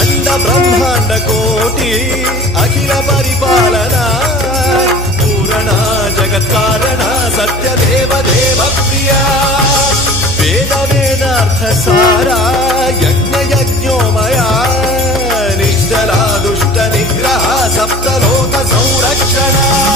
अंड ब्रह्मांड कोटि अखिल परिपालना पूर्ण जगत्कारण सत्यदेव देव प्रिया वेद वेदार्थ सारा यज्ञ यज्ञोमया निश्चला दुष्ट निग्रह सप्तलोक संरक्षणा